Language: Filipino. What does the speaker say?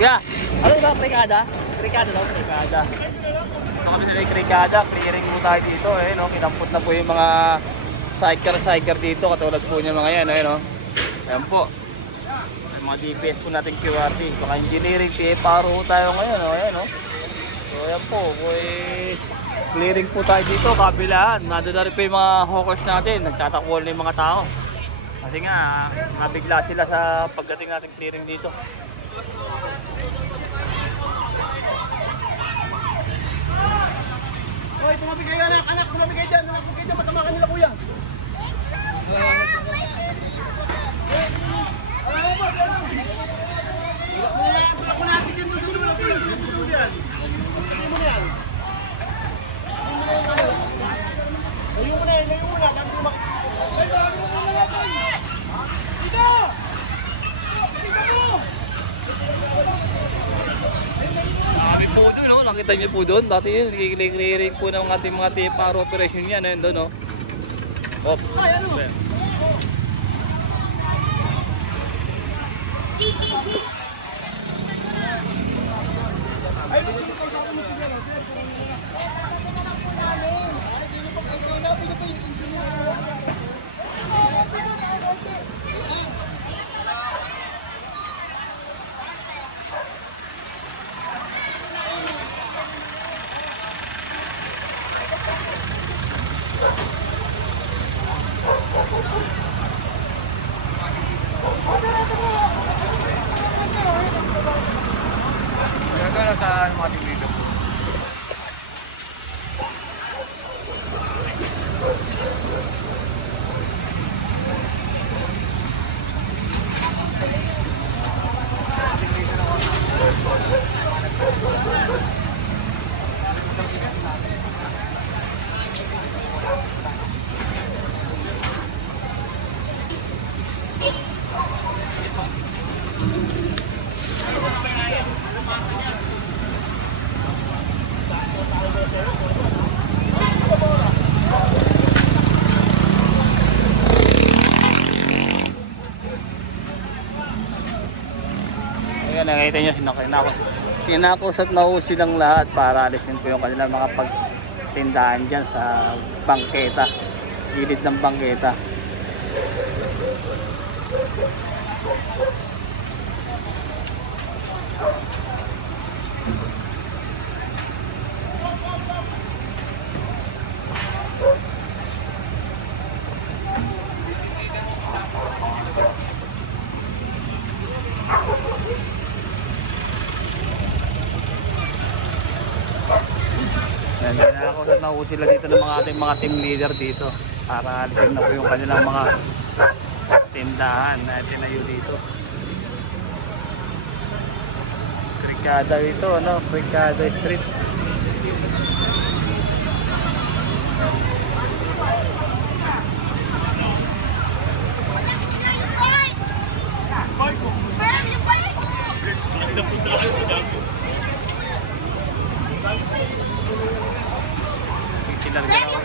Yeah. Ano ba, Krikada? Krikada daw, Krikada. Ito kami sa Krikada, clearing po tayo dito eh, no? Kinampot na po yung mga sidecar dito, katulad po niya mga yan, eh, no? Ayan po. May mga DPS po natin QRT, mga engineering, PFRO tayo ngayon, no? Ayan, no? So ayan po, clearing po tayo dito, kabilaan. Nandun na rin po yung mga hawkers natin, nagtatakwal na yung mga tao. Kasi nga, nabigla sila sa pagdating natin clearing dito. Hoy, tumabi kayo anak, tumabi kayo dyan, matama kanila kuya. Tulak mo natin dyan, tulak mo yan. Layo mo na, bago tumak. Dito! Marami po doon, no? Nakita niyo po doon. Dati yun, nagkikiliring po ng ating mga TFR operation yan. Ayun doon, no? Op. Ay, ano? Ay, Gagana sa mga tingdito. Ayan, nakita nyo, kinakusap na ho silang lahat para alisin po yung kanilang mga pagtindahan dyan sa bangketa, gilid ng bangketa. Nakakusap na ho sila dito ng ating mga team leader dito para alisin na po yung kanilang mga tindahan na tinayo dito. Krikada ito, ano? Krikada Street. Silang ginawa